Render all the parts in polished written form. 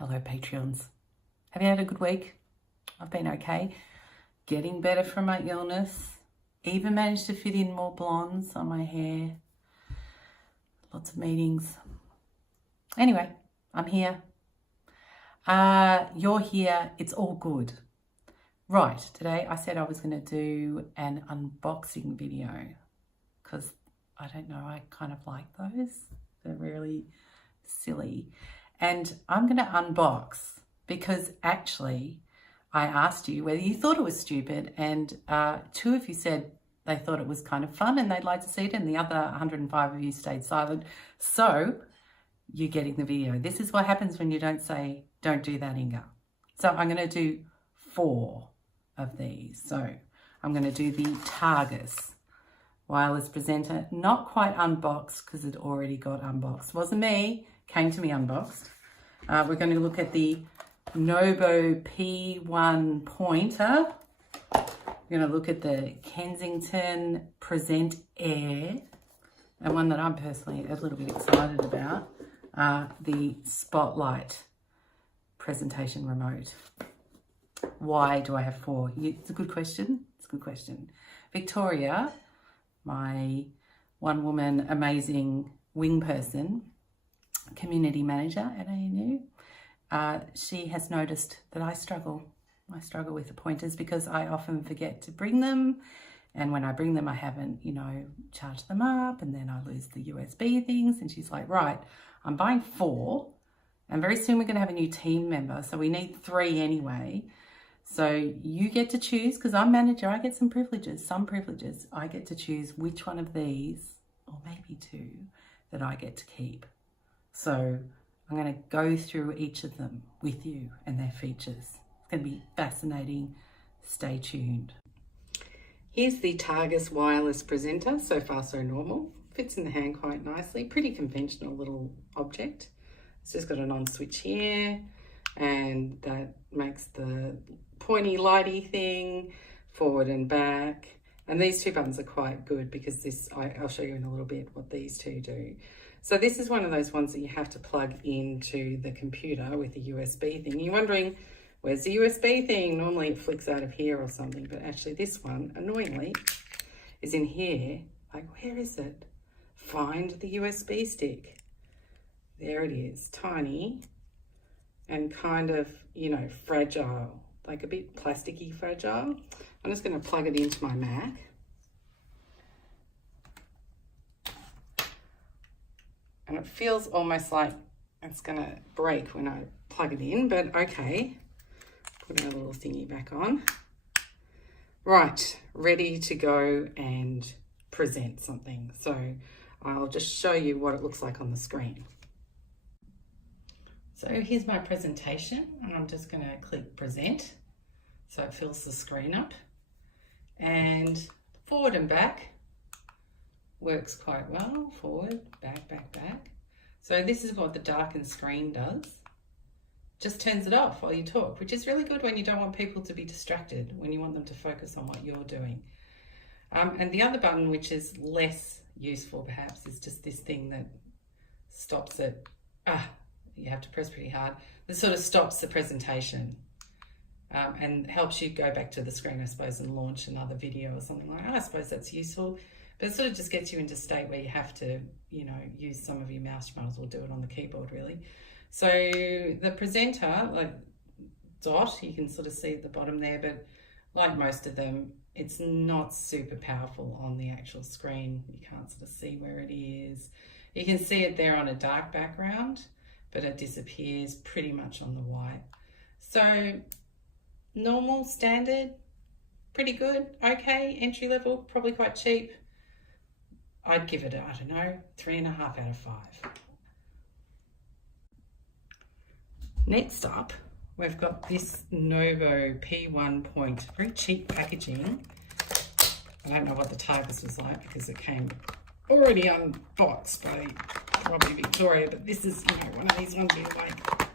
Hello, Patreons. Have you had a good week? I've been okay. Getting better from my illness. Even managed to fit in more blondes on my hair. Lots of meetings. Anyway, I'm here. You're here. It's all good. Right, today I said I was going to do an unboxing video because I don't know, I kind of like those. They're really silly. And I'm going to unbox because actually I asked you whether you thought it was stupid, and 2 of you said they thought it was kind of fun and they'd like to see it, and the other 105 of you stayed silent. So you're getting the video. This is what happens when you don't say, don't do that, Inga. So I'm going to do 4 of these. So I'm going to do the Targus Wireless Presenter, not quite unboxed because it already got unboxed. Wasn't me, came to me unboxed. We're going to look at the Nobo P1 Pointer. We're going to look at the Kensington PresentAir, and one that I'm personally a little bit excited about, the Spotlight presentation remote. Why do I have 4? It's a good question. It's a good question. Victoria, my one-woman amazing wing person, community manager at ANU, she has noticed that I struggle with the pointers because I often forget to bring them, and when I bring them I haven't, charged them up, and then I lose the USB things, and she's like, right, I'm buying 4 and very soon we're going to have a new team member, so we need 3 anyway. So you get to choose, because I'm manager, I get some privileges. I get to choose which one of these, or maybe 2, that I get to keep. So I'm going to go through each of them with you and their features. It's going to be fascinating. Stay tuned. Here's the Targus Wireless Presenter. So far, so normal. Fits in the hand quite nicely. Pretty conventional little object. It's just got an on switch here, and that makes the pointy lighty thing forward and back. And these 2 buttons are quite good because I'll show you in a little bit what these 2 do. So this is one of those ones that you have to plug into the computer with a USB thing. You're wondering, where's the USB thing? Normally it flicks out of here or something, but actually this one, annoyingly, is in here. Like, where is it? Find the USB stick. There it is, tiny and kind of, fragile, like a bit plasticky fragile. I'm just going to plug it into my Mac. And it feels almost like it's going to break when I plug it in, but okay. Put our little thingy back on. Right, ready to go and present something. So I'll just show you what it looks like on the screen. So here's my presentation, and I'm just going to click present so it fills the screen up. And forward and back works quite well. Forward, back, back, back. So this is what the darkened screen does. Just turns it off while you talk, which is really good when you don't want people to be distracted, when you want them to focus on what you're doing. And the other button, which is less useful perhaps, is just this thing that stops it. You have to press pretty hard. This sort of stops the presentation and helps you go back to the screen, I suppose, and launch another video or something like that. I suppose that's useful. But it sort of just gets you into a state where you have to, use some of your mouse. You might as well do it on the keyboard, really. So the presenter, like dot, you can sort of see at the bottom there, but like most of them, it's not super powerful on the actual screen. You can't sort of see where it is. You can see it there on a dark background, but it disappears pretty much on the white. So normal, standard, pretty good, okay, entry level, probably quite cheap. I'd give it, 3.5 out of 5. Next up, we've got this Nobo P1 Point, very cheap packaging. I don't know what the Targus was like because it came already unboxed by probably Victoria, but this is, one of these ones you're like,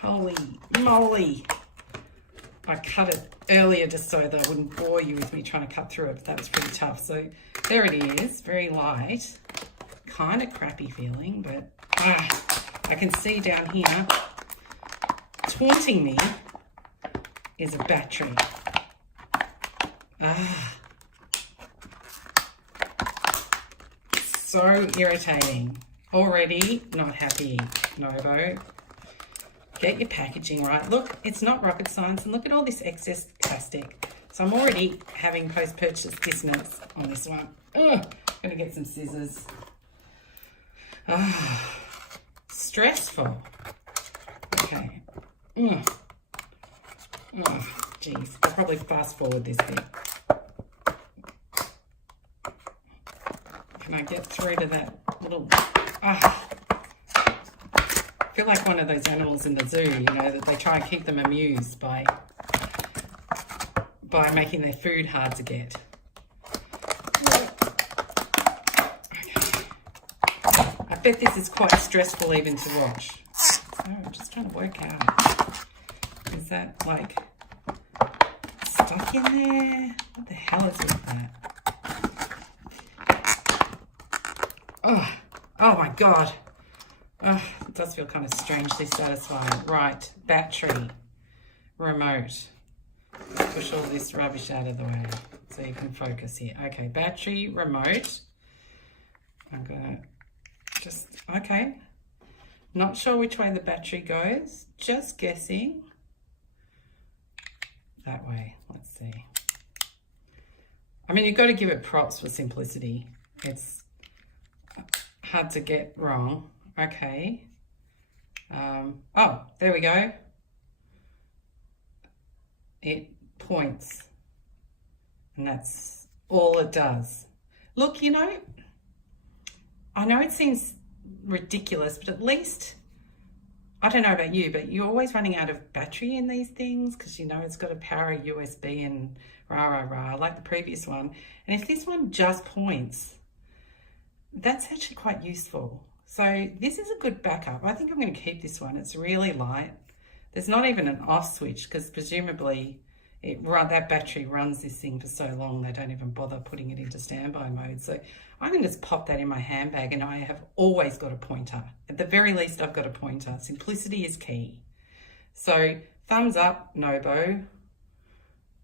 holy moly. I cut it earlier just so that I wouldn't bore you with me trying to cut through it, but that was pretty tough. So there it is, very light, kind of crappy feeling, but I can see down here haunting me is a battery. So irritating. Already not happy, Nobo. Get your packaging right. Look, it's not rocket science, and look at all this excess plastic. So I'm already having post-purchase dissonance on this one. Ugh, gonna get some scissors. Stressful. Okay. Geez, I'll probably fast forward this bit. Can I get through to that little... I feel like one of those animals in the zoo, you know, that they try and keep them amused by making their food hard to get. Okay. I bet this is quite stressful even to watch. So I'm just trying to work out. Is that like stuck in there? What the hell is with that? Oh my God. It does feel kind of strangely satisfying. Right, battery, remote. Push all this rubbish out of the way so you can focus here. Okay, battery, remote. I'm gonna just, okay. Not sure which way the battery goes. Just guessing. That way, let's see. I mean, you've got to give it props for simplicity. It's hard to get wrong. Okay. Oh, there we go. It points. And that's all it does. Look, you know, I know it seems ridiculous, but at least, I don't know about you, but you're always running out of battery in these things because, you know, it's got a power USB and rah, like the previous one. And if this one just points, that's actually quite useful. So this is a good backup. I think I'm going to keep this one. It's really light. There's not even an off switch because presumably that battery runs this thing for so long they don't even bother putting it into standby mode. So I can just pop that in my handbag and I have always got a pointer. At the very least, I've got a pointer. Simplicity is key. So thumbs up, Nobo,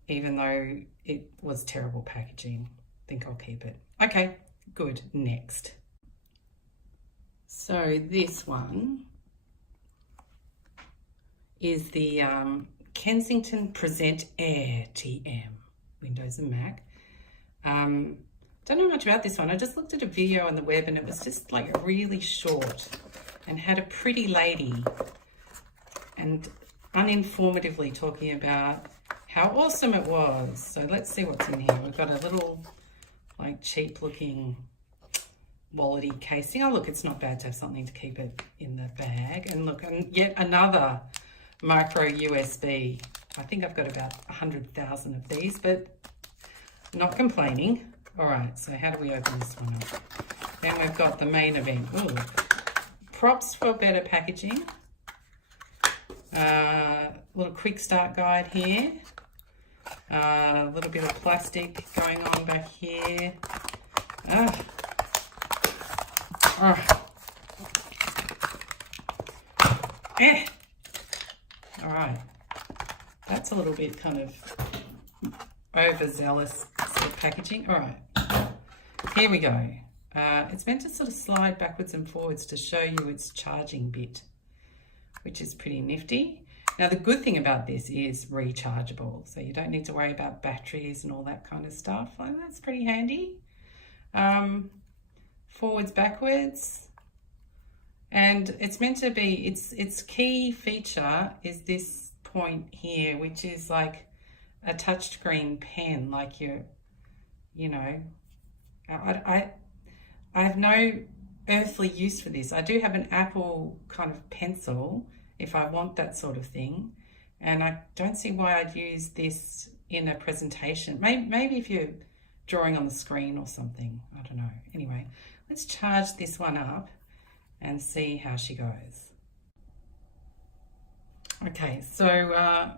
even though it was terrible packaging. I think I'll keep it. Okay, good. Next. So this one is the Kensington PresentAir TM, Windows and Mac. Don't know much about this one. I just looked at a video on the web and it was just like really short and had a pretty lady and uninformatively talking about how awesome it was. So let's see what's in here. We've got a little like cheap looking wallety casing. Oh look, it's not bad to have something to keep it in the bag. And look, and yet another micro USB. I think I've got about 100,000 of these, but not complaining. All right, so how do we open this one up? Then we've got the main event. Ooh, props for better packaging. Little quick start guide here. A little bit of plastic going on back here. All right, that's a little bit kind of overzealous sort of packaging. All right, here we go. It's meant to sort of slide backwards and forwards to show you its charging bit, which is pretty nifty. Now, the good thing about this is rechargeable, so you don't need to worry about batteries and all that kind of stuff. And that's pretty handy. Forwards, backwards. And it's meant to be, its key feature is this point here, which is like a touchscreen pen, like you know, I have no earthly use for this. I do have an Apple kind of pencil if I want that sort of thing. And I don't see why I'd use this in a presentation. Maybe if you're drawing on the screen or something, I don't know. Anyway, let's charge this one up and see how she goes. Okay, so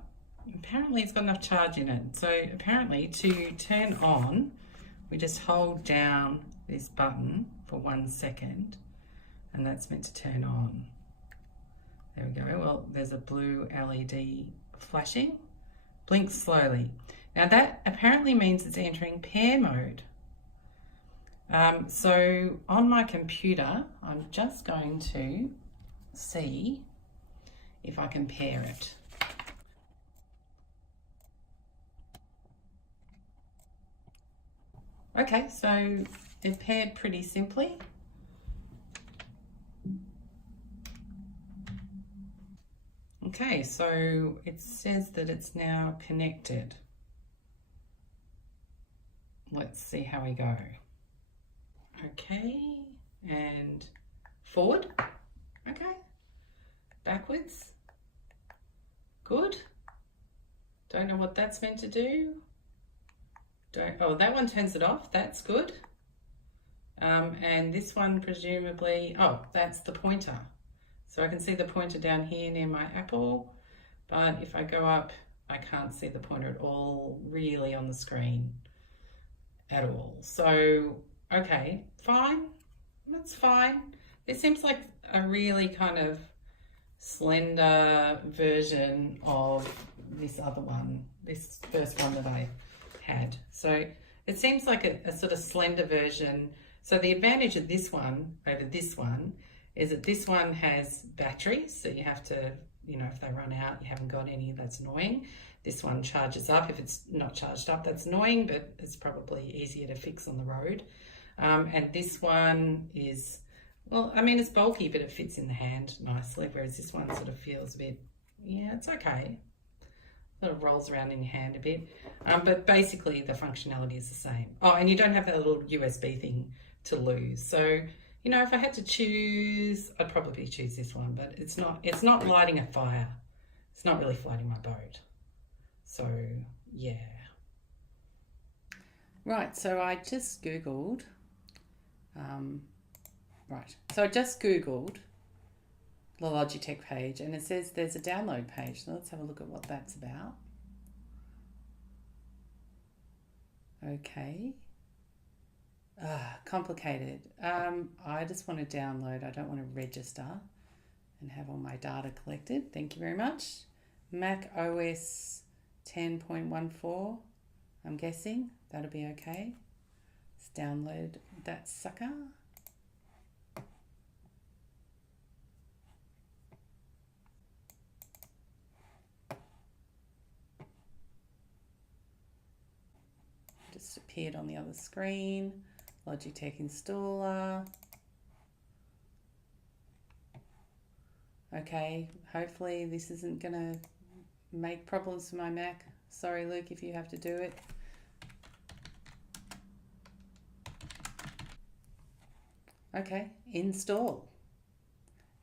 apparently it's got enough charge in it. So apparently to turn on, we just hold down this button for 1 second and that's meant to turn on. There we go. Well, there's a blue LED flashing. Blink slowly. Now that apparently means it's entering pair mode. So on my computer, I'm just going to see if I can pair it. Okay, so it paired pretty simply. Okay, so it says that it's now connected. Let's see how we go. Okay, and forward. Okay, backwards. Good. Don't know what that's meant to do. Oh, that one turns it off. That's good. And this one presumably, oh, that's the pointer. So I can see the pointer down here near my Apple, but if I go up, I can't see the pointer at all really on the screen at all. So, okay, fine. That's fine. This seems like a really kind of slender version of this other one, this first one that I had. So it seems like a sort of slender version. So the advantage of this one over this one is that this one has batteries, so you have to, you know, if they run out, you haven't got any, that's annoying. This one charges up. If it's not charged up, that's annoying, but it's probably easier to fix on the road. And this one is, well, I mean, it's bulky, but it fits in the hand nicely, whereas this one sort of feels a bit, yeah, it's okay. Sort of rolls around in your hand a bit. But basically the functionality is the same. Oh, and you don't have that little USB thing to lose. So, you know, if I had to choose, I'd probably choose this one, but it's not lighting a fire. It's not really floating my boat. So, yeah. Right, so I just Googled, the Logitech page, and it says there's a download page. So let's have a look at what that's about. Okay. Complicated. I just want to download. I don't want to register and have all my data collected. Thank you very much. Mac OS 10.14, I'm guessing. That'll be okay. Let's download that sucker. Just appeared on the other screen. Logitech installer. Okay, hopefully this isn't gonna make problems for my Mac. Sorry, Luke, if you have to do it. Okay, install.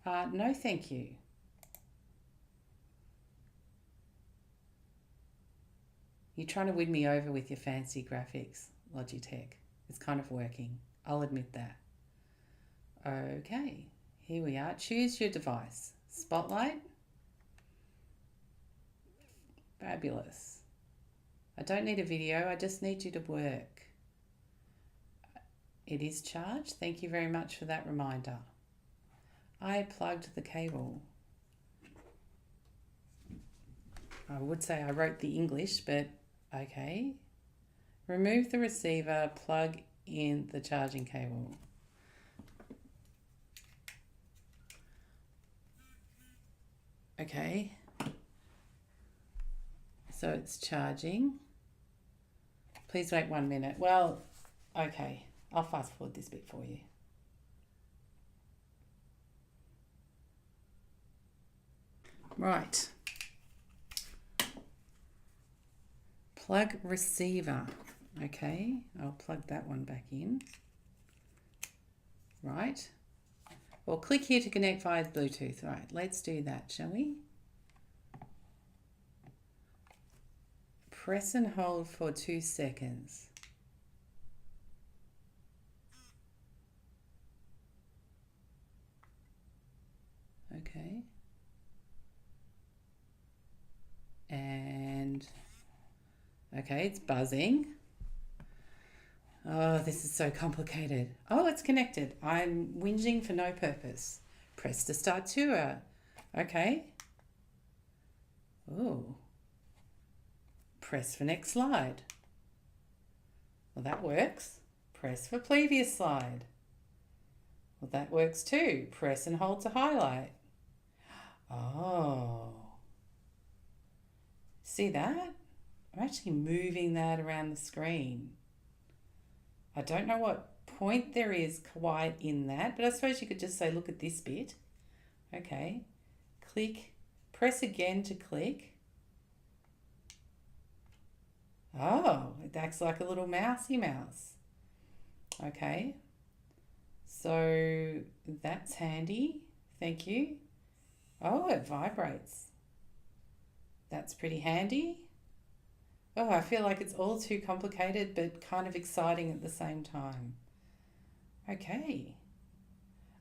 No, thank you. You're trying to win me over with your fancy graphics, Logitech. It's kind of working. I'll admit that. Okay, here we are. Choose your device. Spotlight. Fabulous. I don't need a video. I just need you to work. It is charged. Thank you very much for that reminder. I plugged the cable. I would say I wrote the English, but okay. Remove the receiver, plug in the charging cable. Okay. So it's charging. Please wait 1 minute. Well, okay. I'll fast forward this bit for you. Right. Plug receiver. Okay, I'll plug that one back in. Right. Well, click here to connect via Bluetooth. Right, let's do that, shall we? Press and hold for 2 seconds. Okay. And, okay, it's buzzing. Oh, this is so complicated. Oh, it's connected. I'm whinging for no purpose. Press to start tour. Okay. Oh. Press for next slide. Well, that works. Press for previous slide. Well, that works too. Press and hold to highlight. Oh. See that? I'm actually moving that around the screen. I don't know what point there is quite in that, but I suppose you could just say, look at this bit. Okay. Click. Press again to click. Oh, it acts like a little mousey mouse. Okay. So that's handy. Thank you. Oh, it vibrates. That's pretty handy. Oh, I feel like it's all too complicated, but kind of exciting at the same time. Okay.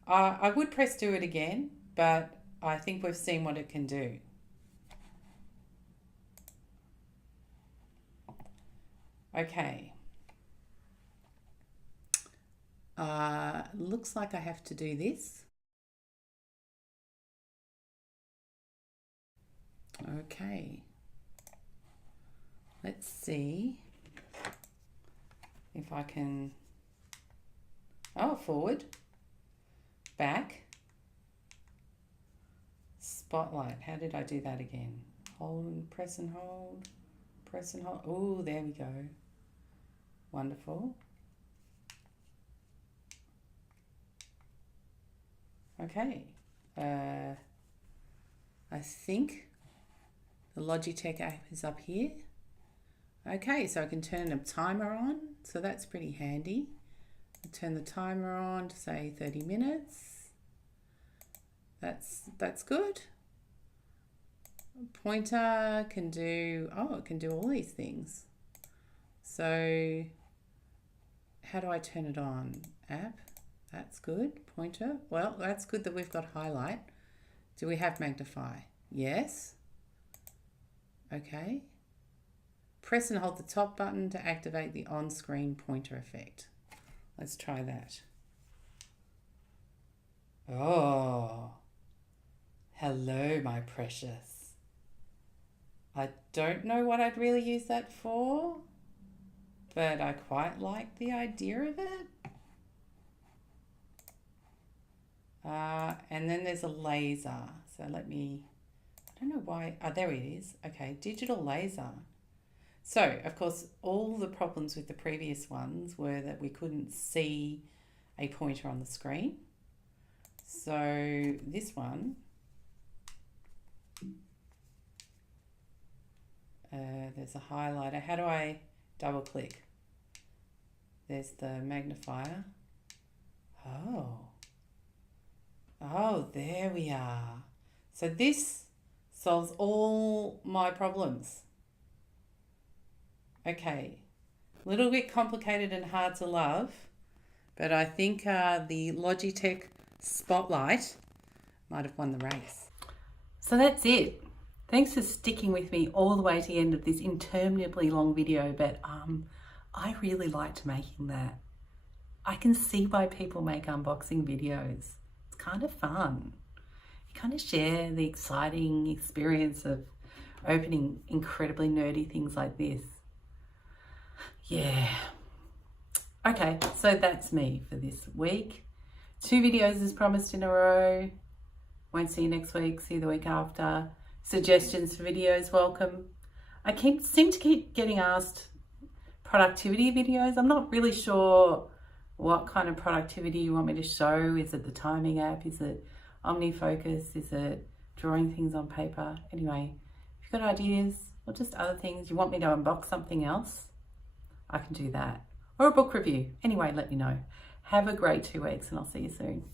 I would press do it again, but I think we've seen what it can do. Okay. Looks like I have to do this. Okay. Let's see if I can, forward, back, spotlight. How did I do that again? Hold and press and hold, press and hold. Oh, there we go. Wonderful. Okay. I think the Logitech app is up here. Okay, so I can turn a timer on, so that's pretty handy. I turn the timer on to say 30 minutes. That's good. Pointer can do, it can do all these things. So how do I turn it on? App, that's good. Pointer, well, that's good that we've got highlight. Do we have magnify? Yes. Okay. Press and hold the top button to activate the on-screen pointer effect. Let's try that. Oh, hello, my precious. I don't know what I'd really use that for, but I quite like the idea of it. And then there's a laser. So let me, I don't know why, there it is. Okay, digital laser. So, of course, all the problems with the previous ones were that we couldn't see a pointer on the screen. So this one, there's a highlighter. How do I double click? There's the magnifier. Oh, there we are. So this solves all my problems. Okay, a little bit complicated and hard to love, but I think the Logitech Spotlight might have won the race. So that's it. Thanks for sticking with me all the way to the end of this interminably long video, but I really liked making that. I can see why people make unboxing videos. It's kind of fun. You kind of share the exciting experience of opening incredibly nerdy things like this. Yeah. Okay, so that's me for this week. 2 videos as promised in a row. Won't see you next week, see you the week after. Suggestions for videos, welcome. I seem to keep getting asked productivity videos. I'm not really sure what kind of productivity you want me to show. Is it the timing app? Is it OmniFocus? Is it drawing things on paper? Anyway, if you've got ideas or just other things, you want me to unbox something else, I can do that. Or a book review. Anyway, let me know. Have a great 2 weeks and I'll see you soon.